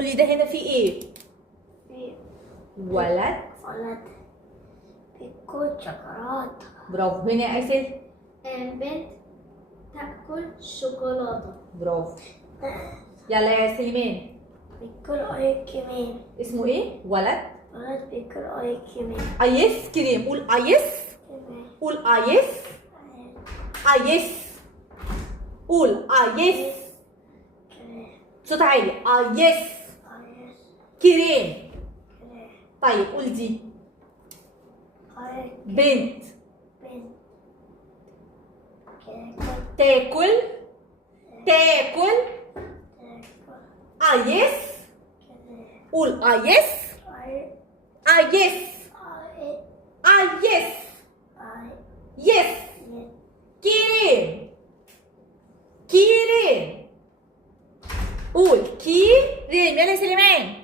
قولي ده هنا فيه ايه؟ في ولد. ولد بياكل شوكولاتة. برافو. هنا يا ايسل؟ بنت تاكل شوكولاتة. برافو. يلا يا سليمان. بياكل ايس كريم. اسمه ايه؟ ولد ولد بياكل ايس كريم. ايس كريم. قول ايس. قول ايس. ايس. قول ايس. صوت عالي. ايس كريم. طيب قول دي. بنت تاكل. تاكل ايس. قول ايس. ايس. ايس. يس. كريم. كريم. قول كريم. يلا يا سليمان.